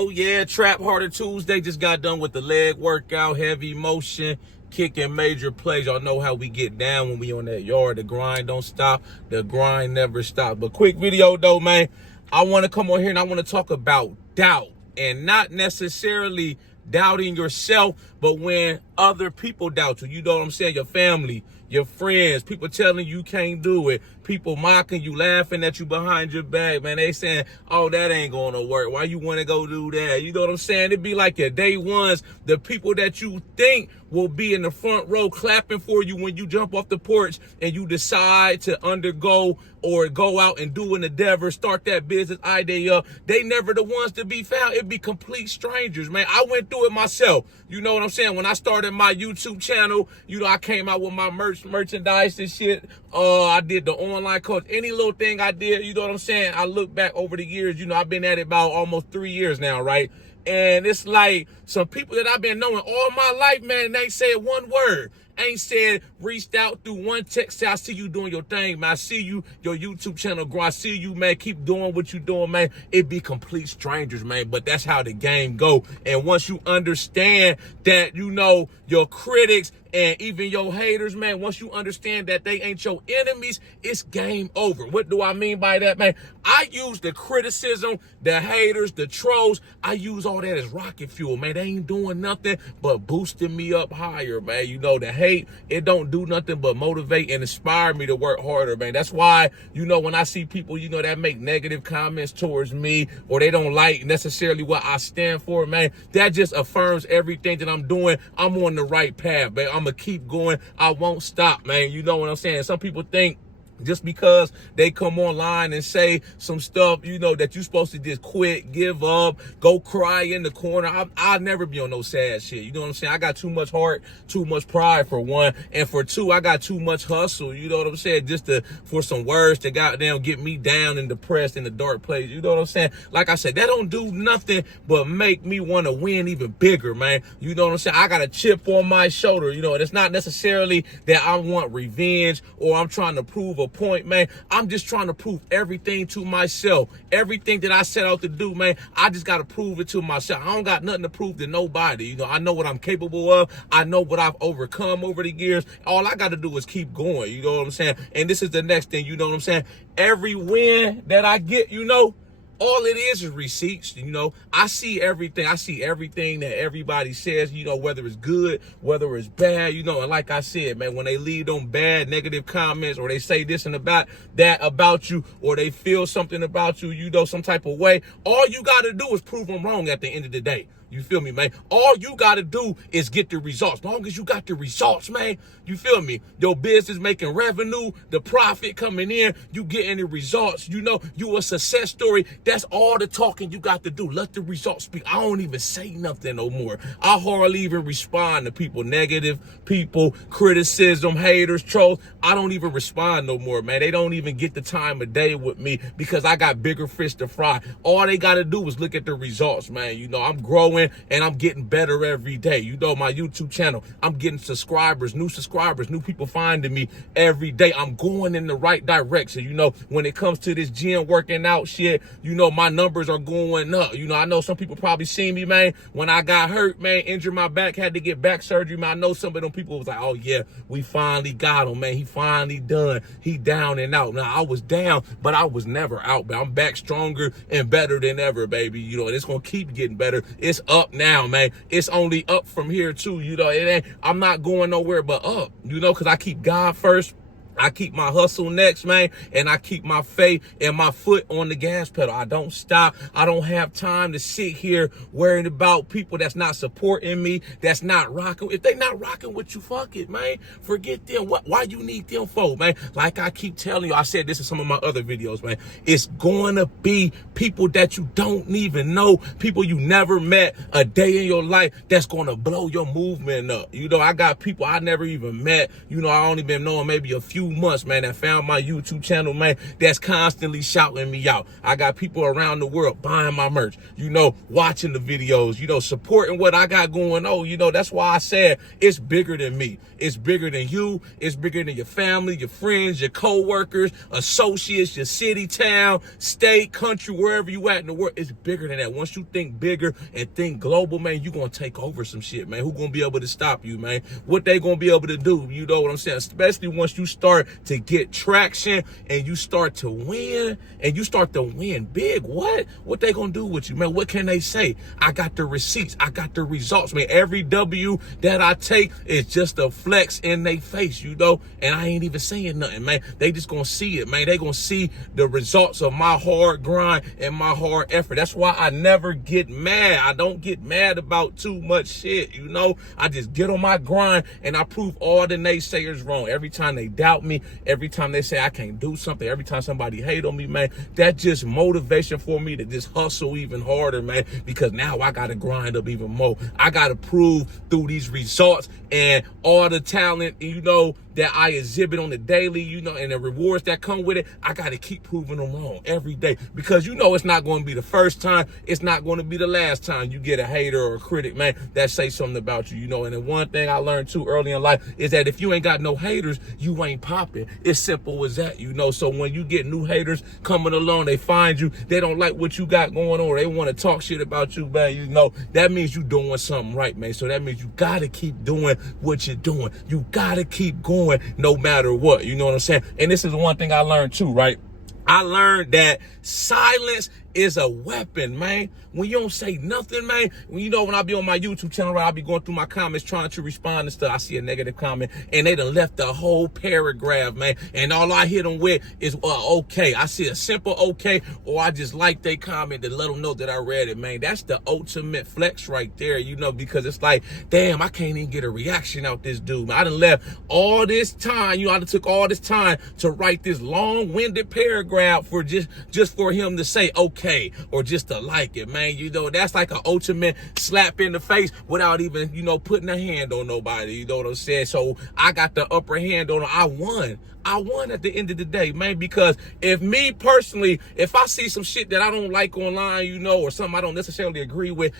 Oh yeah, Trap Harder Tuesday. Just got done with the leg workout, heavy motion, kicking major plays. Y'all know how we get down when we on that yard. The grind don't stop. The grind never stops. But quick video though, man. I want to come on here and I want to talk about doubt, and not necessarily doubting yourself, but when other people doubt you. You know what I'm saying? Your family, your friends, people telling you can't do it, people mocking you, laughing at you behind your back, man. They saying, oh, that ain't gonna work. Why you wanna go do that? You know what I'm saying? It'd be like your day ones, the people that you think will be in the front row clapping for you when you jump off the porch and you decide to undergo or go out and do an endeavor, start that business idea. They never the ones to be found. It'd be complete strangers, man. I went through it myself. You know what I'm saying? When I started my YouTube channel, you know, I came out with my merchandise and shit. I did the online course, any little thing I did, you know what I'm saying? I look back over the years, you know, I've been at it about almost 3 years now, right? And it's like some people that I've been knowing all my life, man, they said one word. Ain't said, reached out through one text, say, I see you doing your thing, man. I see you, your YouTube channel grow. I see you, man. Keep doing what you doing, man. It be complete strangers, man. But that's how the game go. And once you understand that, you know, your critics and even your haters, man, once you understand that they ain't your enemies, it's game over. What do I mean by that, man? I use the criticism, the haters, the trolls. I use all that as rocket fuel, man. They ain't doing nothing but boosting me up higher, man. You know, the hate, it don't do nothing but motivate and inspire me to work harder, man. That's why, you know, when I see people, you know, that make negative comments towards me, or they don't like necessarily what I stand for, man, that just affirms everything that I'm doing. I'm on the right path, man. I'm gonna keep going. I won't stop, man. You know what I'm saying? Some people think just because they come online and say some stuff, you know, that you're supposed to just quit, give up, go cry in the corner. I'll never be on no sad shit. You know what I'm saying? I got too much heart, too much pride for one. And for two, I got too much hustle. You know what I'm saying? Just for some words to goddamn get me down and depressed in the dark place. You know what I'm saying? Like I said, that don't do nothing but make me want to win even bigger, man. You know what I'm saying? I got a chip on my shoulder. You know, and it's not necessarily that I want revenge or I'm trying to prove a point, man. I'm just trying to prove everything to myself. Everything that I set out to do, man, I just got to prove it to myself. I don't got nothing to prove to nobody. You know, I know what I'm capable of. I know what I've overcome over the years. All I got to do is keep going. You know what I'm saying? And this is the next thing, you know what I'm saying? Every win that I get, you know, all it is receipts. You know, I see everything. I see everything that everybody says, you know, whether it's good, whether it's bad, you know. And like I said, man, when they leave them bad, negative comments, or they say this and about that about you, or they feel something about you, you know, some type of way, all you got to do is prove them wrong at the end of the day. You feel me, man? All you got to do is get the results. As long as you got the results, man, you feel me? Your business making revenue, the profit coming in, you getting the results. You know, you a success story. That's all the talking you got to do. Let the results speak. I don't even say nothing no more. I hardly even respond to people, negative people, criticism, haters, trolls. I don't even respond no more, man. They don't even get the time of day with me because I got bigger fish to fry. All they got to do is look at the results, man. You know, I'm growing and I'm getting better every day. You know, my YouTube channel, I'm getting subscribers, new people finding me every day. I'm going in the right direction. You know, when it comes to this gym working out shit, you know, my numbers are going up. You know, I know some people probably seen me, man, when I got hurt, man, injured my back, had to get back surgery, man. I know some of them people was like, oh yeah, we finally got him, man. He finally done. He down and out. Now, I was down, but I was never out, man. I'm back stronger and better than ever, baby. You know, and it's going to keep getting better. It's up now, man. It's only up from here too. You know, it ain't, I'm not going nowhere but up, you know, because I keep God first. I keep my hustle next, man, and I keep my faith and my foot on the gas pedal. I don't stop. I don't have time to sit here worrying about people that's not supporting me, that's not rocking. If they not rocking with you, fuck it, man. Forget them. Why you need them for, man? Like I keep telling you, I said this in some of my other videos, man. It's going to be people that you don't even know, people you never met a day in your life that's going to blow your movement up. You know, I got people I never even met. You know, I only been knowing maybe a few few months, man, that found my YouTube channel, man, that's constantly shouting me out. I got people around the world buying my merch, you know, watching the videos, you know, supporting what I got going on. You know, that's why I said it's bigger than me. It's bigger than you. It's bigger than your family, your friends, your co-workers, associates, your city, town, state, country, wherever you at in the world. It's bigger than that. Once you think bigger and think global, man, you gonna take over some shit, man. Who gonna be able to stop you, man? What they gonna be able to do? You know what I'm saying? Especially once you start to get traction and you start to win, and you start to win big. What they gonna do with you, man? What can they say? I got the receipts. I got the results, man. Every W that I take is just a flex in their face, you know, and I ain't even saying nothing, man. They just gonna see it, man. They gonna see the results of my hard grind and my hard effort. That's why I never get mad. I don't get mad about too much shit, you know. I just get on my grind and I prove all the naysayers wrong. Every time they doubt me, every time they say I can't do something, every time somebody hate on me, man, that just motivation for me to just hustle even harder, man, because now I gotta grind up even more. I gotta prove through these results and all the talent, you know, that I exhibit on the daily, you know, and the rewards that come with it. I got to keep proving them wrong every day, because you know it's not going to be the first time. It's not going to be the last time you get a hater or a critic, man, that say something about you, you know. And the one thing I learned too early in life is that if you ain't got no haters, you ain't popping. It's simple as that, you know. So when you get new haters coming along, they find you, they don't like what you got going on, or they want to talk shit about you, man, you know, that means you doing something right, man. So that means you got to keep doing what you're doing. You got to keep going no matter what, you know what I'm saying? And this is one thing I learned too, right? I learned that silence is a weapon, man. When you don't say nothing, man, when I be on my YouTube channel, right, I'll be going through my comments trying to respond to stuff. I see a negative comment and they done left the whole paragraph, man. And all I hit them with is, okay. I see a simple okay, or I just like they comment to let them know that I read it, man. That's the ultimate flex right there, you know, because it's like, damn, I can't even get a reaction out this dude, man. I done left all this time, you know, I done took all this time to write this long-winded paragraph for just for him to say okay, or just to like it, man. You know, that's like an ultimate slap in the face without even, you know, putting a hand on nobody. You know what I'm saying? So I got the upper hand on him. I won at the end of the day, man, because if me personally, if I see some shit that I don't like online, you know, or something I don't necessarily agree with,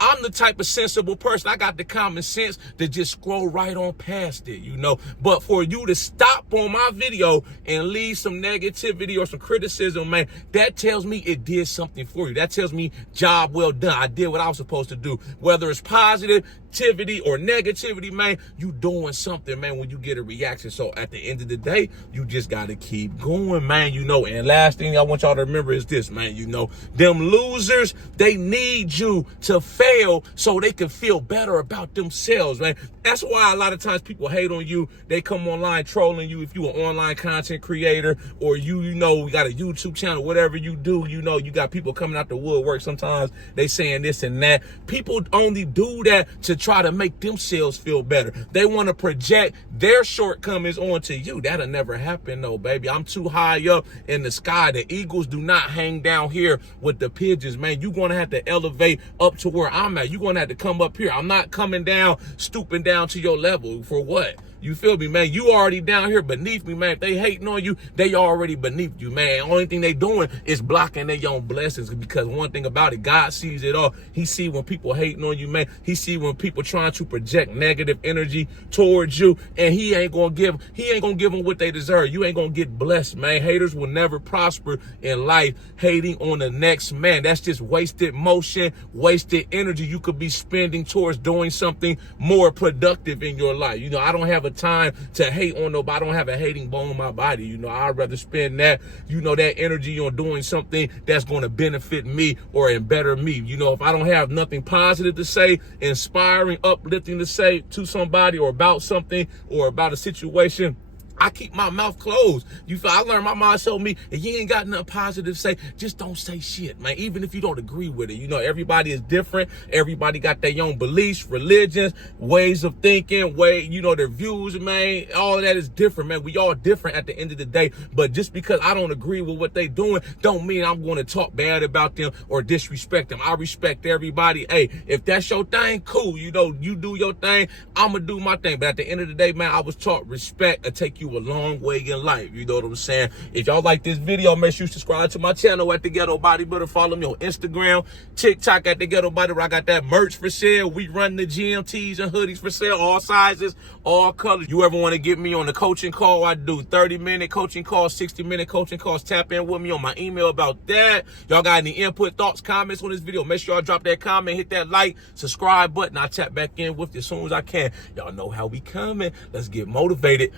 I'm the type of sensible person. I got the common sense to just scroll right on past it, you know. But for you to stop on my video and leave some negativity or some criticism, man, that tells me it did something for you. That tells me job well done. I did what I was supposed to do. Whether it's positivity or negativity, man, you doing something, man, when you get a reaction. So at the end of the day, you just got to keep going, man, you know. And last thing I want y'all to remember is this, man, you know, them losers, they need you to fail so they can feel better about themselves, man. That's why a lot of times people hate on you. They come online trolling you if you an online content creator, or you know, you got a YouTube channel, whatever you do, you know, you got people coming out the woodwork. Sometimes they saying this and that. People only do that to try to make themselves feel better. They want to project their shortcomings onto you. That'll never happen, though, baby. I'm too high up in the sky. The eagles do not hang down here with the pigeons, man. You're going to have to elevate up to where I'm at. You're going to have to come up here. I'm not coming down, stooping down to your level. For what? You feel me, man? You already down here beneath me, man. If they hating on you, they already beneath you, man. Only thing they doing is blocking their own blessings, because one thing about it, God sees it all. He see when people hating on you, man. He see when people trying to project negative energy towards you, and he ain't gonna give them what they deserve. You ain't gonna get blessed, man. Haters will never prosper in life. Hating on the next man, that's just wasted motion, wasted energy you could be spending towards doing something more productive in your life. You know, I don't have a time to hate on nobody. I don't have a hating bone in my body. You know, I'd rather spend that, you know, that energy on doing something that's going to benefit me or better me. You know, if I don't have nothing positive to say, inspiring, uplifting to say to somebody, or about something, or about a situation, I keep my mouth closed. I learned, my mom told me, if you ain't got nothing positive to say, just don't say shit, man. Even if you don't agree with it. You know, everybody is different. Everybody got their own beliefs, religions, ways of thinking, you know, their views, man. All of that is different, man. We all different at the end of the day. But just because I don't agree with what they doing, don't mean I'm going to talk bad about them or disrespect them. I respect everybody. Hey, if that's your thing, cool. You know, you do your thing. I'm going to do my thing. But at the end of the day, man, I was taught respect or take you you a long way in life. You know what I'm saying? If y'all like this video, make sure you subscribe to my channel at the Ghetto Bodybuilder. Follow me on Instagram, TikTok at the Ghetto Bodybuilder. I got that merch for sale. We run the GMTs and hoodies for sale, all sizes, all colors. You ever want to get me on the coaching call? I do 30-minute coaching calls, 60-minute coaching calls. Tap in with me on my email about that. Y'all got any input, thoughts, comments on this video? Make sure y'all drop that comment, hit that like, subscribe button. I'll tap back in with you as soon as I can. Y'all know how we coming. Let's get motivated.